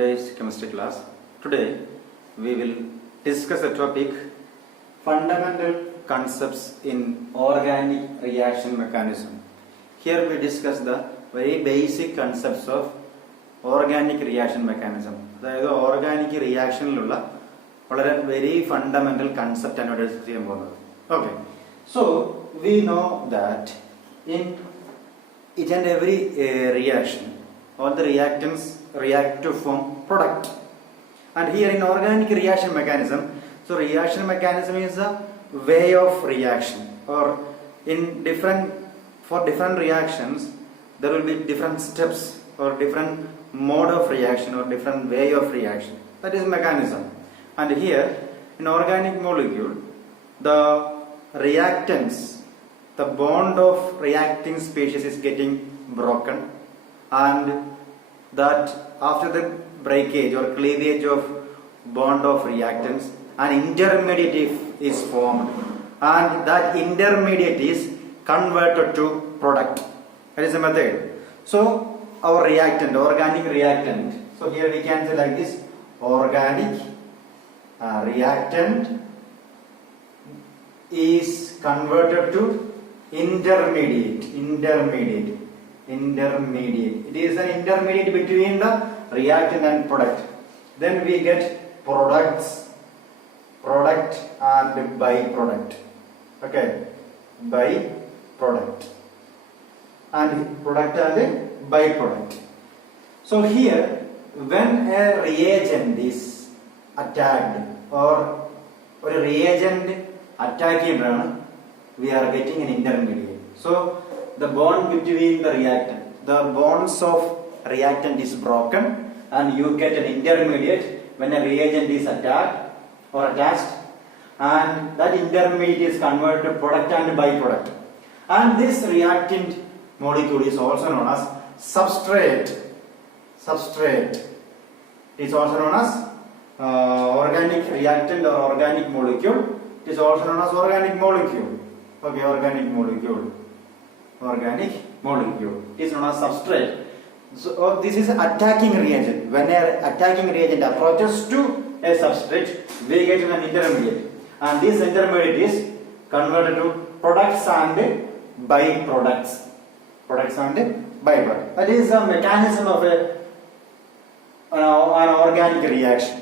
today's chemistry class. Today we will discuss the topic fundamental concepts in organic reaction mechanism. Here we discuss the very basic concepts of organic reaction mechanism. അതായത് organic റിയാക്ഷനിലുള്ള വളരെ very fundamental concept ആണ് discuss ചെയ്യാൻ പോകുന്നത്. Okay, so we know that in each and every reaction, all the reactants react to form product. And here in organic reaction mechanism, so reaction mechanism is a way of reaction, or in for different reactions there will be different steps or different mode of reaction or different way of reaction. That is mechanism. And here in organic molecule, the reactants, the bond of reacting species is getting broken, and that after the breakage or cleavage of bond of reactants, an intermediate is formed, and that intermediate is converted to product. That is the method. So our reactant, organic reactant, so here we can say like this: organic reactant is converted to intermediate. It is an intermediate between the reactant and product. Then we get product and byproduct. Okay, byproduct and product and byproduct. So here, when a reagent is attacked or a reagent attacking, we are getting an intermediate. So the bond between the reactant, the bonds of reactant is broken, and you get an intermediate when a reagent is attacked or attached, and that intermediate is converted to product and byproduct. And this reactant molecule is also known as substrate. It is also known as organic reactant or organic molecule. It is also known as organic molecule. Okay, organic molecule. It is known as substrate. So this is attacking reagent. When an attacking reagent approaches to a substrate, we get an intermediate, and this intermediate is converted to products and byproducts. That is the mechanism of an organic reaction.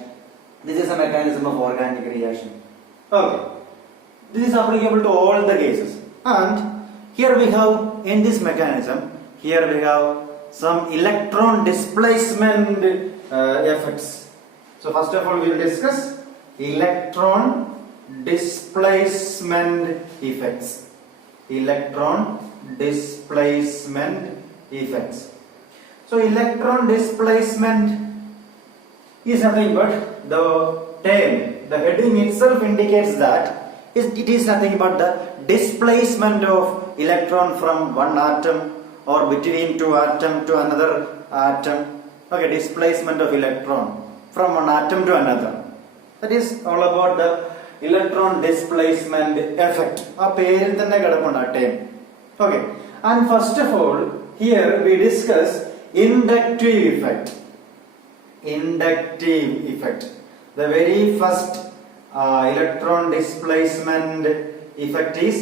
This is a mechanism of organic reaction. Okay, this is applicable to all the cases. And here we have, in this mechanism, here we have some electron displacement effects. So first of all, we will discuss electron displacement effects. So electron displacement is nothing but the term, the heading itself indicates that it is nothing but the displacement of electron from one atom or between two atom to another atom. Okay, displacement of electron from one atom to another. That is all about the electron displacement effect. Okay, and first of all, here we discuss inductive effect. The very first electron displacement effect is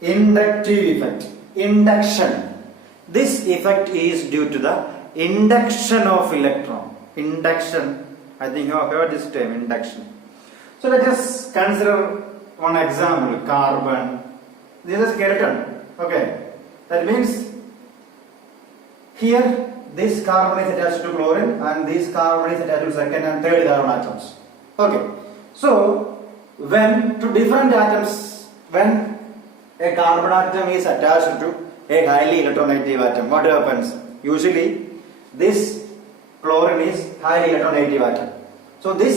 inductive effect. Induction. This effect is due to the induction of electron. Induction. I think you have heard this term, induction. So let us consider one example: carbon. This is a skeleton. Okay, that means here this carbon is attached to chlorine, and this carbon is attached to second and third carbon atoms. Okay, so when to different atoms, when a carbon atom is attached to a highly electronegative atom, what happens? Usually this chlorine is highly electronegative atom. So this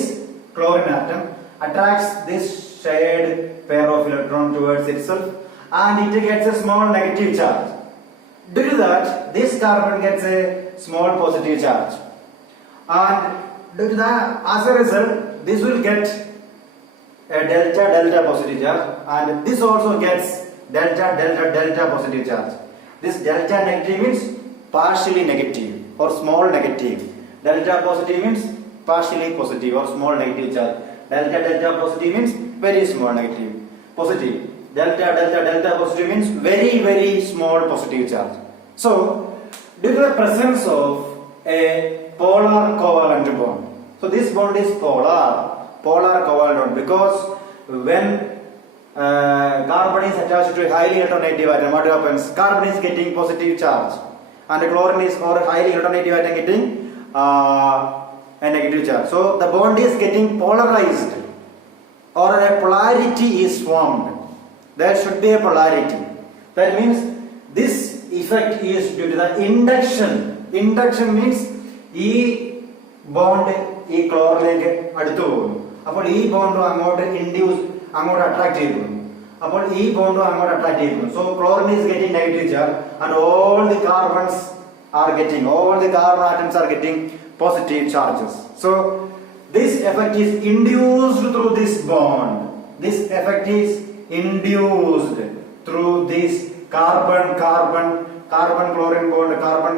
chlorine atom attracts this shared pair of electron towards itself, and it gets a small negative charge. Due to that, this carbon gets a small positive charge, and due to that, as a result, this will get a delta positive charge, and this also gets delta positive charge. This delta negative means partially negative or small negative. Delta positive means partially positive or small negative charge. Delta positive means very small negative. Positive. Delta positive means very small positive charge. So, due to the presence of a polar covalent bond. So this bond is polar covalent bond, because when carbon is attached to a highly electronegative atom, what happens? Carbon is getting positive charge and the chlorine is, or highly electronegative atom, getting a negative charge. So the bond is getting polarized, or a polarity is formed. There should be a polarity. That means this effect is due to the induction. Induction means ഈ bond ഈ ക്ലോറിലേക്ക് അടുത്തു പോകുന്നു. അപ്പോൾ ഈ ബോണ്ടും അങ്ങോട്ട് അങ്ങോട്ട് attract ചെയ്തു. അപ്പോൾ ഈ ബോണ്ടും അങ്ങോട്ട് അട്രാക്ട് ചെയ്തു. So chlorine is getting negative charge and all the carbon atoms are getting positive charges. So this effect is induced through this bond. This effect is induced through this carbon chlorine bond, carbon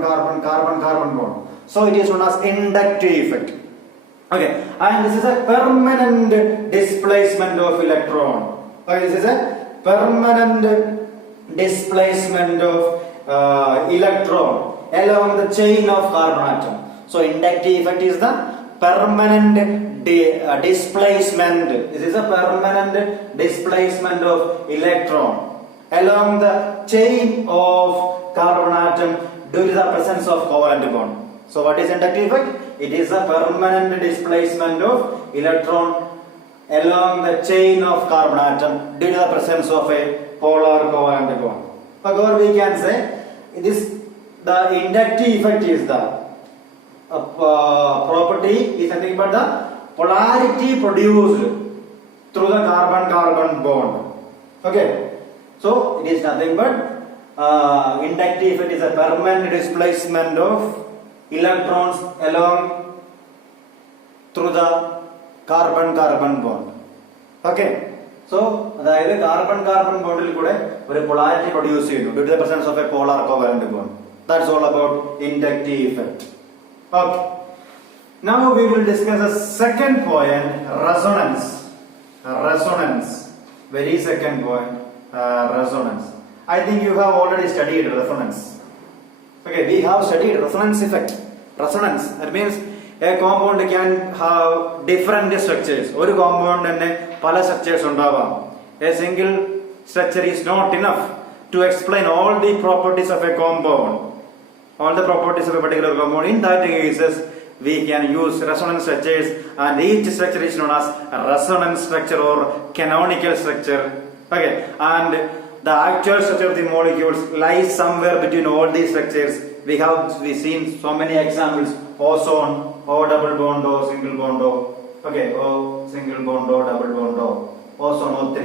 bond. So it is known as inductive effect. Okay, and this is a permanent displacement of electron. Okay, this is a permanent displacement of electron along the chain of carbon atom. So inductive effect is the permanent displacement. This is a permanent displacement of electron along the chain of carbon atom due to the presence of covalent bond. So what is inductive effect? It is a permanent displacement of electron along the chain of carbon atom due to the presence of a polar covalent bond. Or we can say the inductive effect is the property is nothing but the polarity produced through the carbon bond. Okay, so it is nothing but inductive effect is a permanent displacement of electrons along through the carbon bond. Okay, so അതായത് carbon bondil കൂടെ ഒരു polarity produce ചെയ്യുന്നു due to the presence of a polar covalent bond. That's all about inductive effect. Okay, now we will discuss the second point, resonance. Very second point, resonance. I think you have already studied resonance. Okay, we have studied resonance effect. Resonance, that means a compound can have different structures. ഒരു compound തന്നെ പല structures ഉണ്ടാവാം. A single structure is not enough to explain all the properties of a compound. All the properties of a particular compound. In that cases, we can use resonance structures, and each structure is known as a resonance structure or canonical structure. Okay, and the actual structure of the molecules lies somewhere between all these structures. We seen so many examples. Ozone, O double bond O, single bond O. Okay, O single bond O, double bond O. Ozone O3.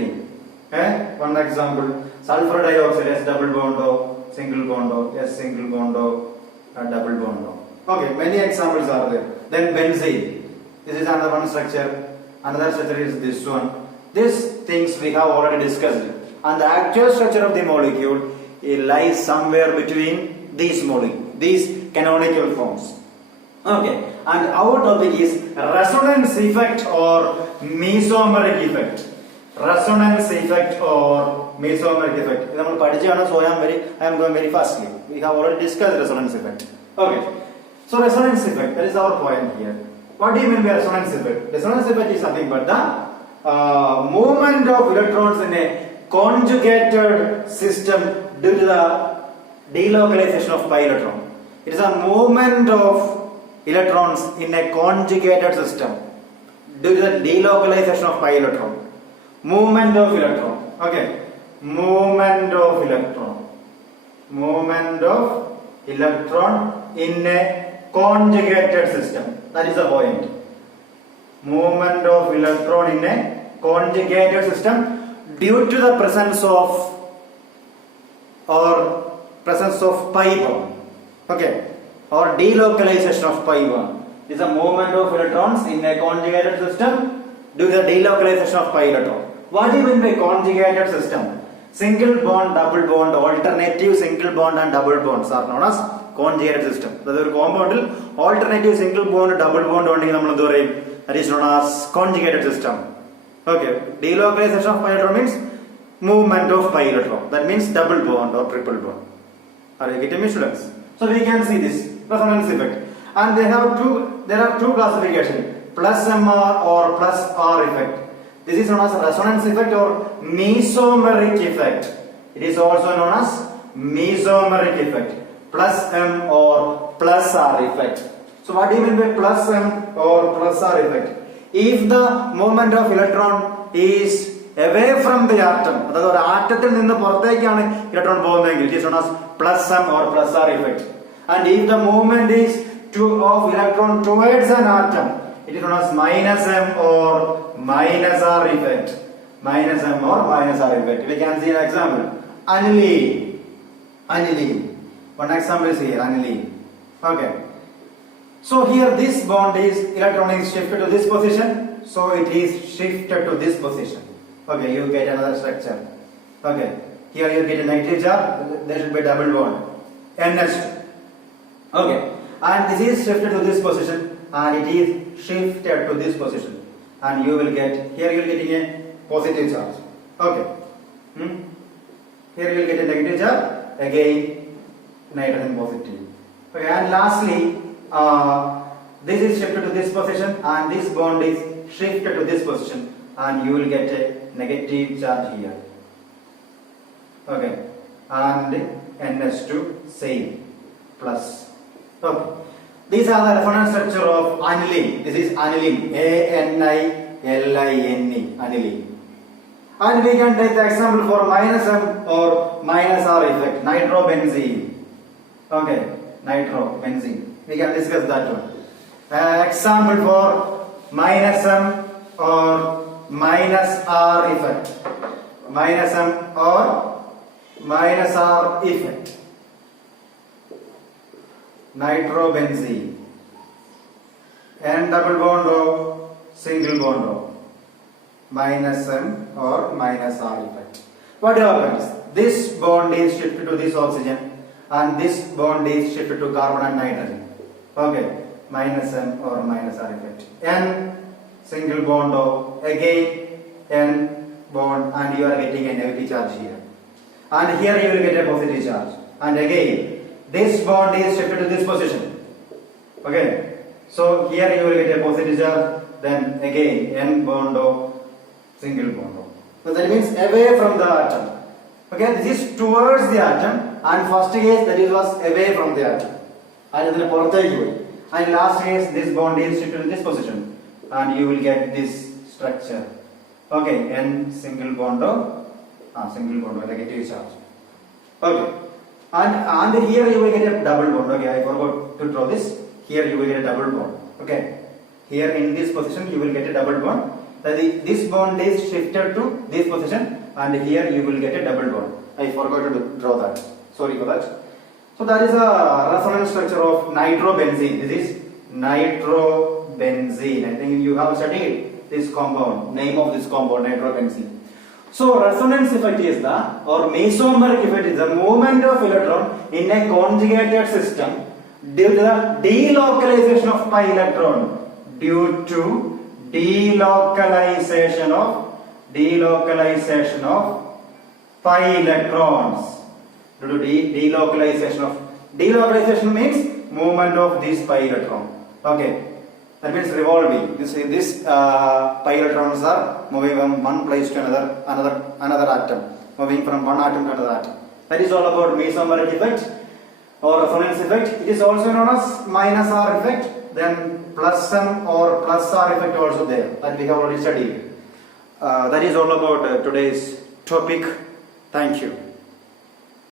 One example. Sulfur dioxide S double bond O, single bond O, S single bond O, double bond O. Okay, many examples are there. Then benzene. This is another one structure. Another structure is this one. These things we have already discussed. And the actual structure of the molecule lies somewhere between these canonical forms. Okay, and our topic is resonance effect or mesomeric effect. Resonance effect or mesomeric effect. So I am going very fastly. We have already discussed resonance effect. Okay, so resonance effect, that is our point here. What do you mean by resonance effect? Resonance effect is nothing but the movement of electrons in a conjugated system due to the delocalization of pi electron. It is a movement of electrons in a conjugated system due to the delocalization of pi electron. Movement of electron. Okay, movement of electron in a conjugated system. That is the point. Movement of electron in a conjugated system due to the presence of pi bond. Okay, or delocalization of pi bond. This is a movement of electrons in a conjugated system due to the delocalization of pi electron. What do you mean by conjugated system? Single bond, double bond, alternative single bond and double bonds are known as conjugated system. That is compound alternative single bond double bond only that is known as conjugated system. Okay, delocalization of pi electron means movement of pi electron. That means double bond or triple bond. Are you getting me, students? So we can see this resonance effect, and there are two classifications: plus MR or plus R effect. This is known as resonance effect or mesomeric effect. It is also known as mesomeric effect. Plus M or plus R effect. So what do you mean by plus M or plus R effect? If the movement of electron is away from the atom, that is atom ninnu purattekku electron പോകുന്നതെങ്കിൽ it is known as plus M or plus R effect. And if the movement is of electron towards an atom, it is known as minus M or minus R effect. Minus M or minus R effect. We can see an example. Aniline. One example is here, aniline. Okay. So here this bond is electron is shifted to this position, so it is shifted to this position. Okay, you get another structure. Okay, here you get a negative charge, there should be a double bond, NH2. Okay, and this is shifted to this position, and it is shifted to this position, and you will get here you will getting a positive charge. Okay, here you will get a negative charge, again nitrogen positive. Okay, and lastly. This is shifted to this position and this bond is shifted to this position, and you will get a negative charge here. Okay, and NH2 same plus. Okay, these are the resonance structure of aniline. This is aniline, ANILINE, aniline. And we can take the example for minus M or minus R effect, nitrobenzene. Okay, nitrobenzene. We can discuss that one. Example for minus M or minus R effect. Minus M or minus R effect. Nitrobenzene. N double bond or single bond or minus M or minus R effect. What happens? This bond is shifted to this oxygen, and this bond is shifted to carbon and nitrogen. Okay, minus M or minus R effect. N single bond or again N bond, and you are getting a negative charge here. And here you will get a positive charge. And again, this bond is shifted to this position. Okay, so here you will get a positive charge. Then again N bond or single bond or. So that means away from the atom. Okay, this is towards the atom, and first case that is was away from the atom. And last case this bond is shifted to this position, and you will get this structure. Okay, N single bond or negative charge. Okay, and here you will get a double bond. Okay, I forgot to draw this. Here you will get a double bond. Okay, here in this position you will get a double bond. That is, this bond is shifted to this position, and here you will get a double bond. I forgot to draw that. Sorry for that. So that is a resonance structure of nitrobenzene. This is nitrobenzene. I think you have studied this compound, name of this compound, nitrobenzene. So resonance effect is the, or mesomeric effect is the movement of electron in a conjugated system due to the delocalization of pi electron. Due to delocalization of pi electrons. Due to delocalization means movement of this pi electron. Okay, that means revolving. This pi electrons are moving from one place to another atom, moving from one atom to another atom. That is all about mesomeric effect or resonance effect. It is also known as minus R effect. Then plus M or plus R effect also there, that we have already studied. That is all about today's topic. Thank you.